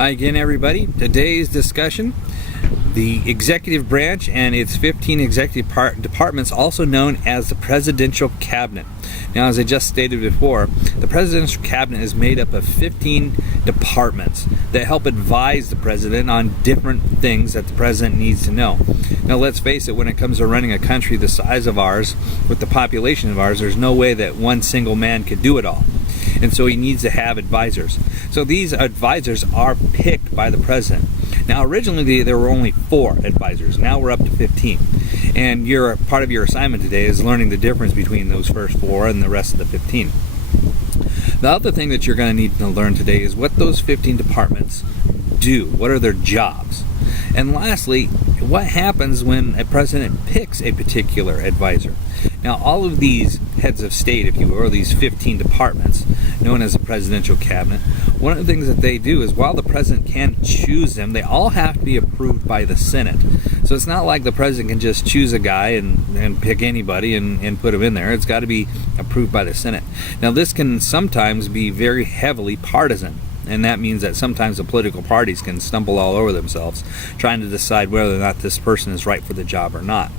Hi again, everybody. Today's discussion, the executive branch and its 15 executive departments, also known as the Presidential Cabinet. Now, as I just stated before, the Presidential Cabinet is made up of 15 departments that help advise the president on different things that the president needs to know. Now, let's face it, when it comes to running a country the size of ours, with the population of ours, there's no way that one single man could do it all. And so he needs to have advisors. So these advisors are picked by the president. Now, originally there were only 4 advisors. Now we're up to 15. And part of your assignment today is learning the difference between those first 4 and the rest of the 15. The other thing that you're going to need to learn today is what those 15 departments do. What are their jobs? And lastly, what happens when a president picks a particular advisor? Now, all of these heads of state, if you will, or these 15 departments, known as the Presidential Cabinet, one of the things that they do is, while the president can choose them, they all have to be approved by the Senate. So it's not like the president can just choose a guy and pick anybody and put him in there. It's got to be approved by the Senate. Now, this can sometimes be very heavily partisan. And that means that sometimes the political parties can stumble all over themselves trying to decide whether or not this person is right for the job or not.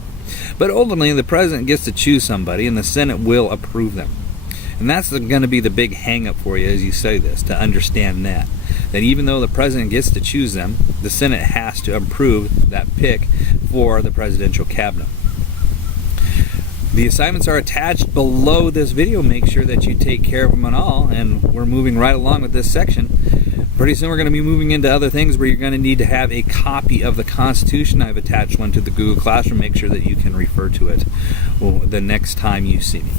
But ultimately, the president gets to choose somebody, and the Senate will approve them. And that's going to be the big hang-up for you as you study this, to understand that even though the president gets to choose them, the Senate has to approve that pick for the Presidential Cabinet. The assignments are attached below this video. Make sure that you take care of them and all, and we're moving right along with this section. Pretty soon we're going to be moving into other things where you're going to need to have a copy of the Constitution. I've attached one to the Google Classroom. Make sure that you can refer to it the next time you see me.